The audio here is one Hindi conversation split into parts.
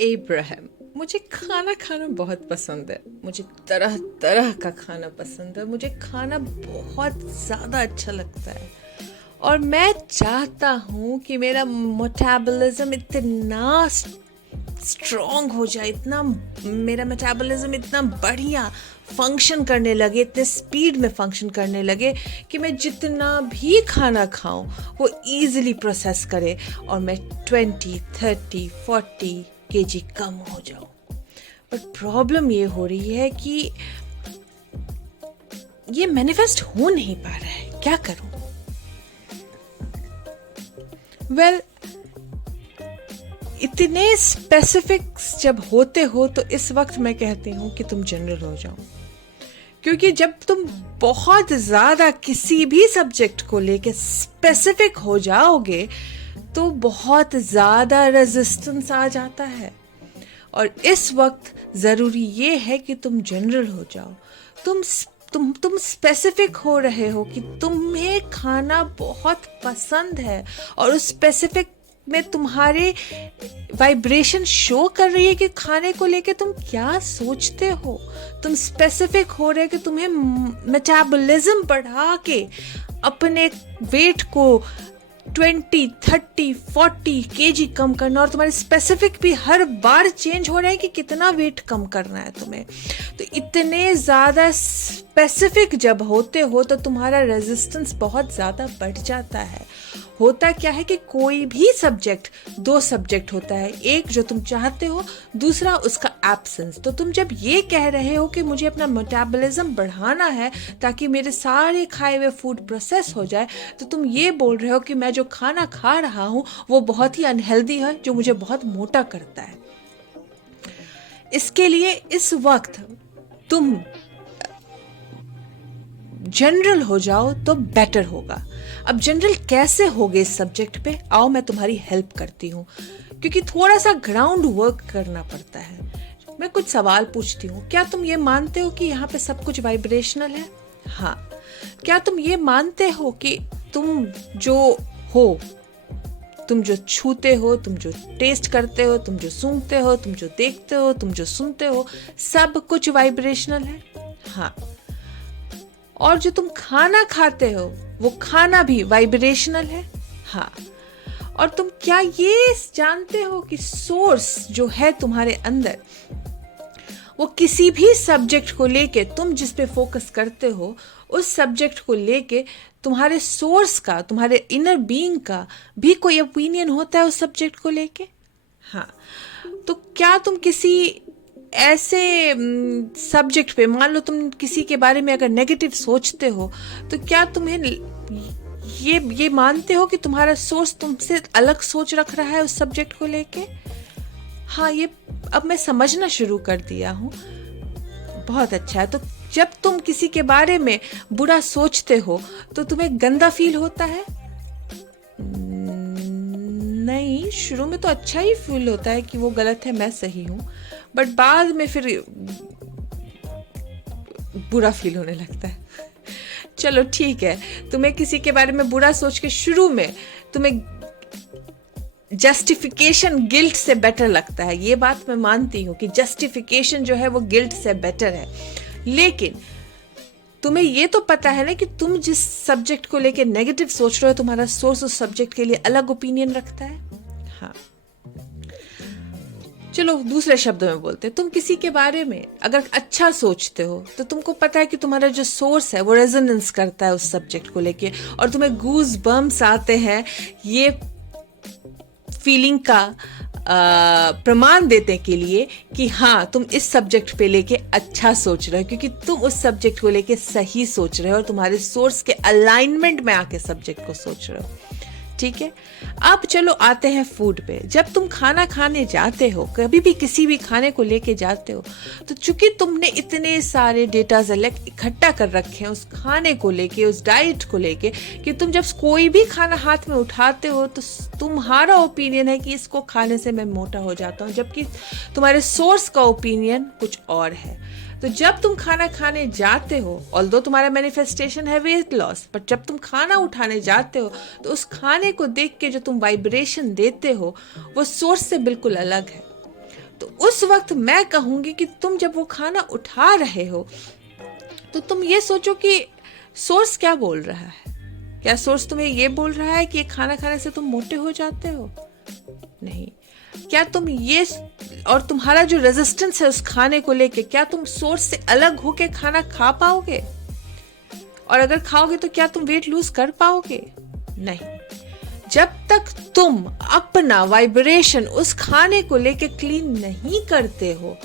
इब्राहिम, मुझे खाना खाना बहुत पसंद है। मुझे तरह तरह का खाना पसंद है। मुझे खाना बहुत ज़्यादा अच्छा लगता है और मैं चाहता हूँ कि मेरा मेटाबॉलिज्म इतना स्ट्रॉन्ग हो जाए, इतना मेरा मेटाबॉलिज्म इतना बढ़िया फंक्शन करने लगे, इतने स्पीड में फंक्शन करने लगे कि मैं जितना भी खाना खाऊं वो इजीली प्रोसेस करे और मैं 20, 30, 40 kg कम हो जाऊं। पर प्रॉब्लम ये हो रही है कि ये मैनिफेस्ट हो नहीं पा रहा है। क्या करूं? वेल, इतने स्पेसिफिक्स जब होते हो तो इस वक्त मैं कहती हूँ कि तुम जनरल हो जाओ, क्योंकि जब तुम बहुत ज़्यादा किसी भी सब्जेक्ट को लेके स्पेसिफिक हो जाओगे तो बहुत ज़्यादा रेजिस्टेंस आ जाता है। और इस वक्त ज़रूरी ये है कि तुम जनरल हो जाओ। तुम स्पेसिफिक हो रहे हो कि तुम्हें खाना बहुत पसंद है और उस स्पेसिफिक में तुम्हारे वाइब्रेशन शो कर रही है कि खाने को लेके तुम क्या सोचते हो। तुम स्पेसिफिक हो रहे हो कि तुम्हें मेटाबॉलिज्म बढ़ा के अपने वेट को 20, 30, 40 kg कम करना, और तुम्हारे स्पेसिफिक भी हर बार चेंज हो रहा है कि कितना वेट कम करना है तुम्हें। तो इतने ज़्यादा स्पेसिफिक जब होते हो तो तुम्हारा रेजिस्टेंस बहुत ज़्यादा बढ़ जाता है। होता क्या है कि कोई भी सब्जेक्ट, दो सब्जेक्ट होता है, एक जो तुम चाहते हो, दूसरा उसका एब्सेंस। तो तुम जब ये कह रहे हो कि मुझे अपना मेटाबॉलिज्म बढ़ाना है ताकि मेरे सारे खाए हुए फूड प्रोसेस हो जाए, तो तुम ये बोल रहे हो कि मैं जो खाना खा रहा हूँ वो बहुत ही अनहेल्दी है, जो मुझे बहुत मोटा करता है। इसके लिए इस वक्त तुम जनरल हो जाओ तो बेटर होगा। अब जनरल कैसे होगे इस सब्जेक्ट पे? आओ मैं तुम्हारी हेल्प करती हूँ, क्योंकि थोड़ा सा ग्राउंड वर्क करना पड़ता है। मैं कुछ सवाल पूछती हूँ। क्या तुम ये मानते हो कि यहाँ पे सब कुछ वाइब्रेशनल है? हाँ। क्या तुम ये मानते हो कि तुम जो हो, तुम जो छूते हो, तुम जो टेस्ट करते हो, तुम जो सूंघते हो, तुम जो देखते हो, तुम जो सुनते हो, सब कुछ वाइब्रेशनल है? हाँ। और जो तुम खाना खाते हो वो खाना भी वाइब्रेशनल है? हाँ। और तुम क्या ये जानते हो कि सोर्स जो है तुम्हारे अंदर, वो किसी भी सब्जेक्ट को लेके तुम जिस पे फोकस करते हो उस सब्जेक्ट को लेके तुम्हारे सोर्स का, तुम्हारे इनर बीइंग का भी कोई ओपिनियन होता है उस सब्जेक्ट को लेके? हाँ। तो क्या तुम किसी ऐसे सब्जेक्ट पे, मान लो तुम किसी के बारे में अगर नेगेटिव सोचते हो, तो क्या तुम्हें ये मानते हो कि तुम्हारा सोर्स तुमसे अलग सोच रख रहा है उस सब्जेक्ट को लेके? हाँ, ये अब मैं समझना शुरू कर दिया हूँ। बहुत अच्छा है। तो जब तुम किसी के बारे में बुरा सोचते हो तो तुम्हें गंदा फील होता है? नहीं, शुरू में तो अच्छा ही फील होता है कि वो गलत है, मैं सही हूँ, बट बाद में फिर बुरा फील होने लगता है। चलो ठीक है, तुम्हें किसी के बारे में बुरा सोच के शुरू में तुम्हें जस्टिफिकेशन गिल्ट से बेटर लगता है। ये बात मैं मानती हूँ कि जस्टिफिकेशन जो है वो गिल्ट से बेटर है, लेकिन तुम्हें ये तो पता है ना कि तुम जिस सब्जेक्ट को लेके नेगेटिव सोच रहे हो, तुम्हारा सोर्स उस सब्जेक्ट के लिए अलग ओपिनियन रखता है। हाँ। चलो दूसरे शब्दों में बोलते हैं, तुम किसी के बारे में अगर अच्छा सोचते हो तो तुमको पता है कि तुम्हारा जो सोर्स है वो रेजोनेंस करता है उस सब्जेक्ट को लेके, और तुम्हें गूज बम्स आते हैं ये फीलिंग का प्रमाण देने के लिए कि हाँ, तुम इस सब्जेक्ट पे लेके अच्छा सोच रहे हो, क्योंकि तुम उस सब्जेक्ट को लेके सही सोच रहे हो और तुम्हारे सोर्स के अलाइनमेंट में आके सब्जेक्ट को सोच रहे हो। ठीक है। अब चलो आते हैं फूड पे। जब तुम खाना खाने जाते हो, कभी भी किसी भी खाने को लेके जाते हो, तो चूंकि तुमने इतने सारे डेटा इकट्ठा कर रखे हैं उस खाने को लेके, उस डाइट को लेके, कि तुम जब कोई भी खाना हाथ में उठाते हो तो तुम्हारा ओपिनियन है कि इसको खाने से मैं मोटा हो जाता हूँ, जबकि तुम्हारे सोर्स का ओपिनियन कुछ और है। तो जब तुम खाना खाने जाते हो, ऑल्दो तुम्हारा मैनिफेस्टेशन है वेट लॉस, बट जब तुम खाना उठाने जाते हो तो उस खाने को देख के जो तुम वाइब्रेशन देते हो वो सोर्स से बिल्कुल अलग है। तो उस वक्त मैं कहूंगी कि तुम जब वो खाना उठा रहे हो तो तुम ये सोचो कि सोर्स क्या बोल रहा है। क्या सोर्स तुम्हें ये बोल रहा है कि ये खाना खाने से तुम मोटे हो जाते हो? नहीं। क्या तुम ये और तुम्हारा जो रेजिस्टेंस है उस खाने को लेके, क्या तुम सोर्स से अलग होके खाना खा पाओगे? और अगर खाओगे तो क्या तुम वेट लूज कर पाओगे? नहीं। जब तक तुम अपना वाइब्रेशन उस खाने को लेके क्लीन नहीं करते हो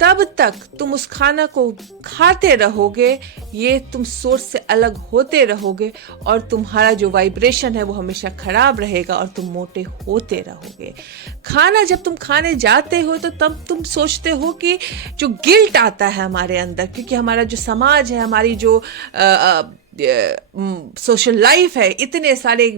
तब तक तुम उस खाना को खाते रहोगे, ये तुम सोर्स से अलग होते रहोगे और तुम्हारा जो वाइब्रेशन है वो हमेशा खराब रहेगा और तुम मोटे होते रहोगे। खाना जब तुम खाने जाते हो तो तब तुम सोचते हो कि जो गिल्ट आता है हमारे अंदर, क्योंकि हमारा जो समाज है, हमारी जो सोशल लाइफ है, इतने सारे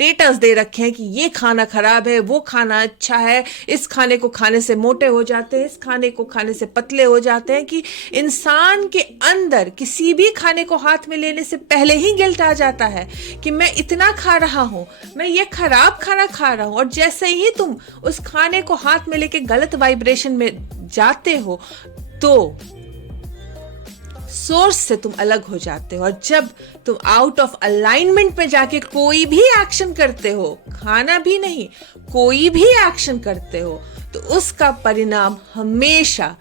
स्टेटस दे रखे हैं कि ये खाना खराब है, वो खाना अच्छा है, इस खाने को खाने से मोटे हो जाते हैं, इस खाने को खाने से पतले हो जाते हैं, कि इंसान के अंदर किसी भी खाने को हाथ में लेने से पहले ही गिल्ट आ जाता है कि मैं इतना खा रहा हूं, मैं ये खराब खाना खा रहा हूं। और जैसे ही तुम उस खाने को हाथ में लेके गलत वाइब्रेशन में जाते हो तो सोर्स से तुम अलग हो जाते हो। और जब तुम आउट ऑफ अलाइनमेंट में जाके कोई भी एक्शन करते हो, खाना भी नहीं, कोई भी एक्शन करते हो, तो उसका परिणाम हमेशा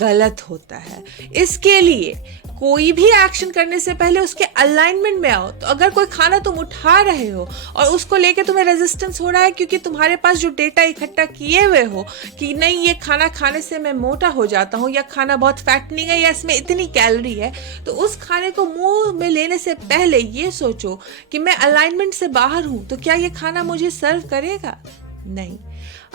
गलत होता है। इसके लिए कोई भी एक्शन करने से पहले उसके अलाइनमेंट में आओ। तो अगर कोई खाना तुम उठा रहे हो और उसको लेके तुम्हें रेजिस्टेंस हो रहा है क्योंकि तुम्हारे पास जो डेटा इकट्ठा किए हुए हो कि नहीं ये खाना खाने से मैं मोटा हो जाता हूँ, या खाना बहुत फैटनिंग है, या इसमें इतनी कैलोरी है, तो उस खाने को मुंह में लेने से पहले ये सोचो कि मैं अलाइनमेंट से बाहर हूं, तो क्या ये खाना मुझे सर्व करेगा? नहीं।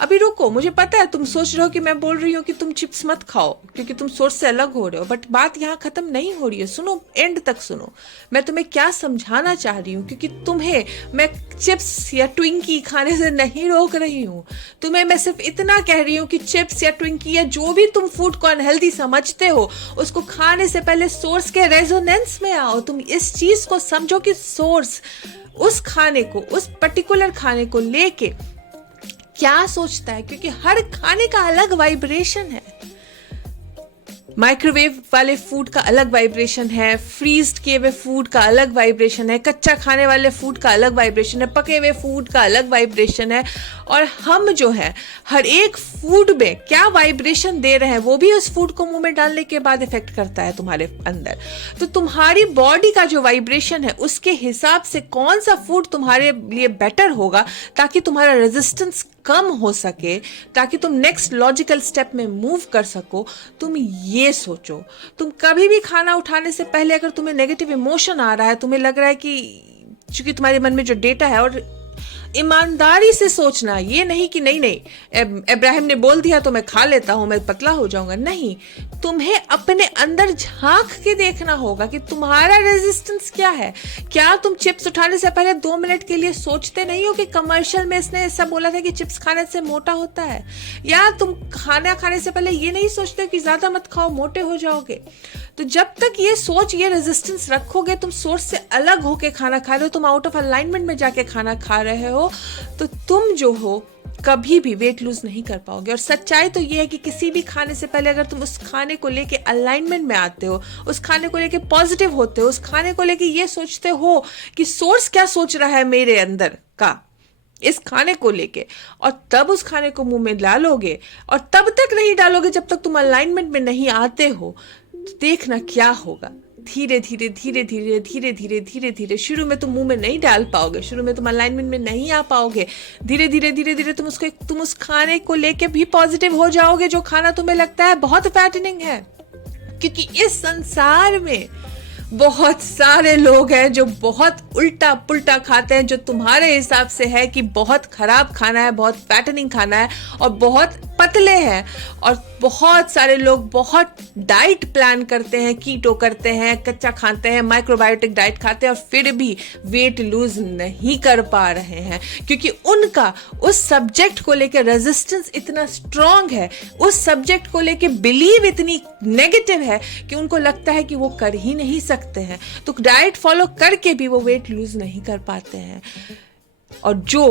अभी रुको, मुझे पता है तुम सोच रहे हो कि मैं बोल रही हूँ कि तुम चिप्स मत खाओ क्योंकि तुम सोर्स से अलग हो रहे हो, बट बात यहाँ खत्म नहीं हो रही है। सुनो, एंड तक सुनो, मैं तुम्हें क्या समझाना चाह रही हूँ, क्योंकि तुम्हें मैं चिप्स या ट्विंकी खाने से नहीं रोक रही हूँ। तुम्हें मैं सिर्फ इतना कह रही हूँ कि चिप्स या ट्विंकी या जो भी तुम फूड को अनहेल्दी समझते हो, उसको खाने से पहले सोर्स के रेजोनेंस में आओ। तुम इस चीज को समझो कि सोर्स उस खाने को, उस पर्टिकुलर खाने को लेके क्या सोचता है, क्योंकि हर खाने का अलग वाइब्रेशन है। माइक्रोवेव वाले फूड का अलग वाइब्रेशन है, फ्रीज किए हुए फूड का अलग वाइब्रेशन है, कच्चा खाने वाले फूड का अलग वाइब्रेशन है, पके हुए फूड का अलग वाइब्रेशन है। और हम जो है हर एक फूड में क्या वाइब्रेशन दे रहे हैं वो भी उस फूड को मुंह में डालने के बाद इफेक्ट करता है तुम्हारे अंदर। तो तुम्हारी बॉडी का जो वाइब्रेशन है उसके हिसाब से कौन सा फूड तुम्हारे लिए बेटर होगा ताकि तुम्हारा रेजिस्टेंस कम हो सके, ताकि तुम नेक्स्ट लॉजिकल स्टेप में मूव कर सको। तुम ये सोचो, तुम कभी भी खाना उठाने से पहले अगर तुम्हें नेगेटिव इमोशन आ रहा है, तुम्हें लग रहा है कि चूंकि तुम्हारे मन में जो डेटा है, और ईमानदारी से सोचना, ये नहीं कि नहीं इब्राहिम ने बोल दिया तो मैं खा लेता हूं, मैं पतला हो जाऊंगा। नहीं, तुम्हें अपने अंदर झांक के देखना होगा कि तुम्हारा रेजिस्टेंस क्या है। क्या तुम चिप्स उठाने से पहले 2 मिनट के लिए सोचते नहीं हो कि कमर्शियल में इसने ऐसा बोला था कि चिप्स खाने से मोटा होता है? या तुम खाना खाने से पहले ये नहीं सोचते कि ज्यादा मत खाओ, मोटे हो जाओगे? तो जब तक ये सोच, ये रेजिस्टेंस रखोगे, तुम सोर्स से अलग होके खाना खा रहे हो, तुम आउट ऑफ अलाइनमेंट में जाके खाना खा रहे हो, तो तुम जो हो कभी भी वेट लूज नहीं कर पाओगे। और सच्चाई तो ये है कि किसी भी खाने से पहले अगर तुम उस खाने को लेके अलाइनमेंट में आते हो, उस खाने को लेके पॉजिटिव होते हो, उस खाने को लेके ये सोचते हो कि सोर्स क्या सोच रहा है मेरे अंदर का इस खाने को लेके, और तब उस खाने को मुंह में डालोगे, और तब तक नहीं डालोगे जब तक तुम अलाइनमेंट में नहीं आते हो, तो देखना क्या होगा। धीरे धीरे धीरे धीरे धीरे धीरे धीरे धीरे, शुरू में तुम मुंह में नहीं डाल पाओगे, शुरू में तुम अलाइनमेंट में नहीं आ पाओगे। धीरे धीरे धीरे धीरे तुम उस खाने को लेके भी पॉजिटिव हो जाओगे जो खाना तुम्हें लगता है बहुत फैटनिंग है। क्योंकि इस संसार में बहुत सारे लोग हैं जो बहुत उल्टा पुल्टा खाते हैं, जो तुम्हारे हिसाब से है कि बहुत खराब खाना है, बहुत फैटनिंग खाना है और बहुत पतले हैं। और बहुत सारे लोग बहुत डाइट प्लान करते हैं, कीटो करते हैं, कच्चा खाते हैं, माइक्रोबायोटिक डाइट खाते हैं और फिर भी वेट लूज नहीं कर पा रहे हैं, क्योंकि उनका उस सब्जेक्ट को लेकर रेजिस्टेंस इतना स्ट्रांग है, उस सब्जेक्ट को लेकर बिलीव इतनी नेगेटिव है कि उनको लगता है कि वो कर ही नहीं सकते हैं। तो डाइट फॉलो करके भी वो वेट लूज नहीं कर पाते हैं। और जो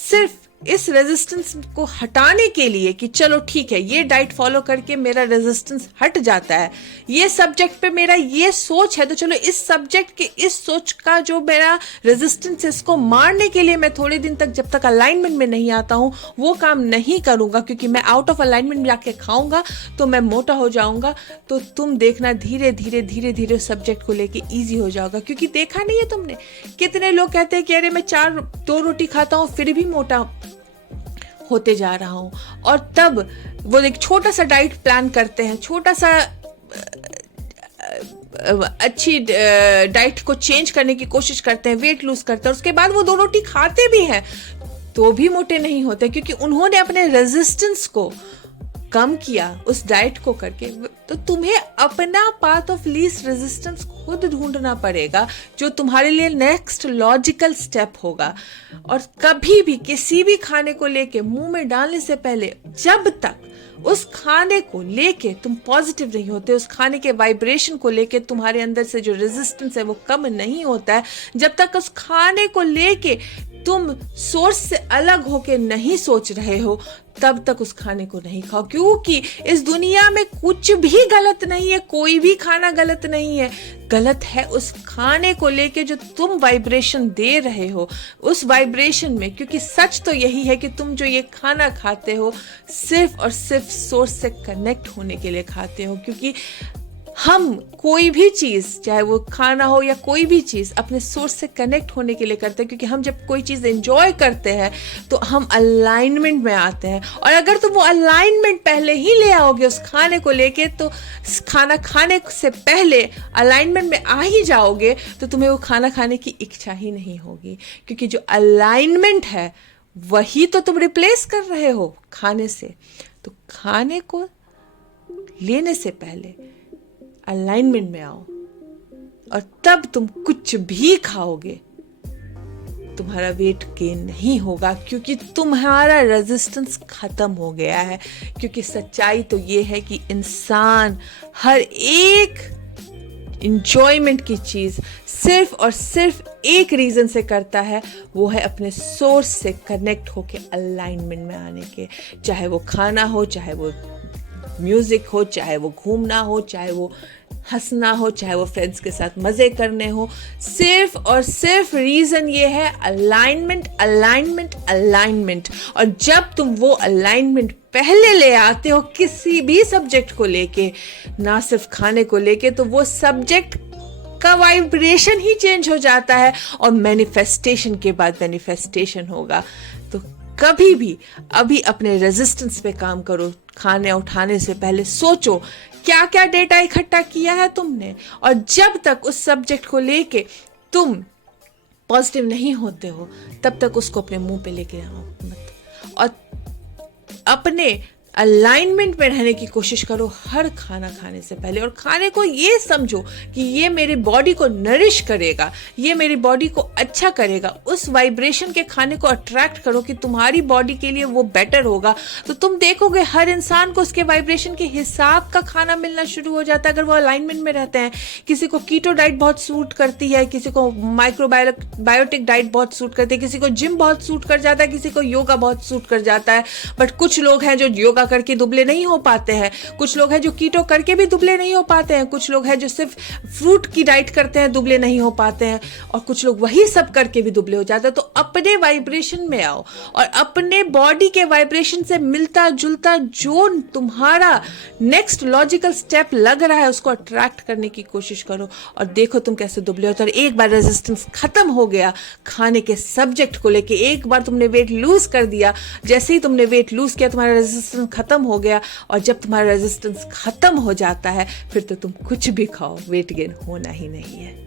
सिर्फ इस रेजिस्टेंस को हटाने के लिए कि चलो ठीक है, ये डाइट फॉलो करके मेरा रेजिस्टेंस हट जाता है, ये सब्जेक्ट पे मेरा ये सोच है, तो चलो इस सब्जेक्ट के इस सोच का जो मेरा रेजिस्टेंस है इसको मारने के लिए मैं थोड़े दिन तक, जब तक अलाइनमेंट में नहीं आता हूं, वो काम नहीं करूंगा, क्योंकि मैं आउट ऑफ अलाइनमेंट में जाके खाऊंगा तो मैं मोटा हो जाऊंगा। तो तुम देखना धीरे धीरे धीरे धीरे उस सब्जेक्ट को लेके ईजी हो जाओगा। क्योंकि देखा नहीं है तुमने, कितने लोग कहते हैं कि अरे मैं 2 रोटी खाता हूं फिर भी मोटा होते जा रहा हूं। और तब वो एक छोटा सा डाइट प्लान करते हैं, छोटा सा अच्छी डाइट को चेंज करने की कोशिश करते हैं, वेट लूज करते हैं, उसके बाद वो 2 रोटी खाते भी हैं तो भी मोटे नहीं होते, क्योंकि उन्होंने अपने रेजिस्टेंस को कम किया उस डाइट को करके। तो तुम्हें अपना पाथ ऑफ लीस्ट रेजिस्टेंस खुद ढूंढना पड़ेगा, जो तुम्हारे लिए नेक्स्ट लॉजिकल स्टेप होगा। और कभी भी किसी भी खाने को लेके मुंह में डालने से पहले, जब तक उस खाने को लेके तुम पॉजिटिव नहीं होते, उस खाने के वाइब्रेशन को लेके तुम्हारे अंदर से जो रेजिस्टेंस है वो कम नहीं होता है, जब तक उस खाने को लेके तुम सोर्स से अलग होके नहीं सोच रहे हो, तब तक उस खाने को नहीं खाओ। क्योंकि इस दुनिया में कुछ भी गलत नहीं है, कोई भी खाना गलत नहीं है। गलत है उस खाने को लेके जो तुम वाइब्रेशन दे रहे हो, उस वाइब्रेशन में। क्योंकि सच तो यही है कि तुम जो ये खाना खाते हो सिर्फ और सिर्फ सोर्स से कनेक्ट होने के लिए खाते हो। क्योंकि हम कोई भी चीज़, चाहे वो खाना हो या कोई भी चीज़, अपने सोर्स से कनेक्ट होने के लिए करते हैं। क्योंकि हम जब कोई चीज़ एंजॉय करते हैं तो हम अलाइनमेंट में आते हैं। और अगर तुम वो अलाइनमेंट पहले ही ले आओगे उस खाने को लेके, तो खाना खाने से पहले अलाइनमेंट में आ ही जाओगे, तो तुम्हें वो खाना खाने की इच्छा ही नहीं होगी। क्योंकि जो अलाइनमेंट है वही तो तुम रिप्लेस कर रहे हो खाने से। तो खाने को लेने से पहले अलाइनमेंट में आओ, और तब तुम कुछ भी खाओगे तुम्हारा वेट गेन नहीं होगा, क्योंकि तुम्हारा रेजिस्टेंस खत्म हो गया है। क्योंकि सच्चाई तो ये है कि इंसान हर एक इंजॉयमेंट की चीज सिर्फ और सिर्फ एक रीजन से करता है, वो है अपने सोर्स से कनेक्ट होके अलाइनमेंट में आने के। चाहे वो खाना हो, चाहे वो म्यूजिक हो, चाहे वो घूमना हो, चाहे वो हंसना हो, चाहे वो फ्रेंड्स के साथ मजे करने हो, सिर्फ और सिर्फ रीजन ये है अलाइनमेंट, अलाइनमेंट, अलाइनमेंट। और जब तुम वो अलाइनमेंट पहले ले आते हो किसी भी सब्जेक्ट को लेके, ना सिर्फ खाने को लेके, तो वो सब्जेक्ट का वाइब्रेशन ही चेंज हो जाता है और मैनिफेस्टेशन के बाद मैनिफेस्टेशन होगा। तो कभी भी अभी अपने रेजिस्टेंस पे काम करो। खाने उठाने से पहले सोचो क्या क्या डेटा इकट्ठा किया है तुमने, और जब तक उस सब्जेक्ट को लेके तुम पॉजिटिव नहीं होते हो तब तक उसको अपने मुंह पे लेके आओ मत। और अपने अलाइनमेंट में रहने की कोशिश करो हर खाना खाने से पहले। और खाने को ये समझो कि ये मेरे बॉडी को नरिश करेगा, ये मेरी बॉडी को अच्छा करेगा। उस वाइब्रेशन के खाने को अट्रैक्ट करो कि तुम्हारी बॉडी के लिए वो बेटर होगा। तो तुम देखोगे हर इंसान को उसके वाइब्रेशन के हिसाब का खाना मिलना शुरू हो जाता है अगर वो अलाइनमेंट में रहते हैं। किसी को कीटो डाइट बहुत सूट करती है, किसी को माइक्रोबायोटिक डाइट बहुत सूट करती है, किसी को जिम बहुत सूट कर जाता है, किसी को योगा बहुत सूट कर जाता है। बट कुछ लोग हैं जो योगा करके दुबले नहीं हो पाते हैं, कुछ लोग हैं जो कीटो करके भी दुबले नहीं हो पाते हैं, कुछ लोग हैं जो सिर्फ फ्रूट की डाइट करते हैं दुबले नहीं हो पाते हैं, और कुछ लोग वही सब करके भी दुबले हो जाते हैं। तो अपने वाइब्रेशन में आओ और अपने बॉडी के वाइब्रेशन से मिलता जुलता जो तुम्हारा नेक्स्ट लॉजिकल स्टेप लग रहा है उसको अट्रैक्ट करने की कोशिश करो, और देखो तुम कैसे दुबले होते हो। एक बार रेजिस्टेंस खत्म हो गया खाने के सब्जेक्ट को लेके, एक बार तुमने वेट लूज कर दिया, जैसे ही तुमने वेट लूज किया तुम्हारा रेजिस्टेंस खत्म हो गया। और जब तुम्हारा रेजिस्टेंस खत्म हो जाता है फिर तो तुम कुछ भी खाओ, वेट गेन होना ही नहीं है।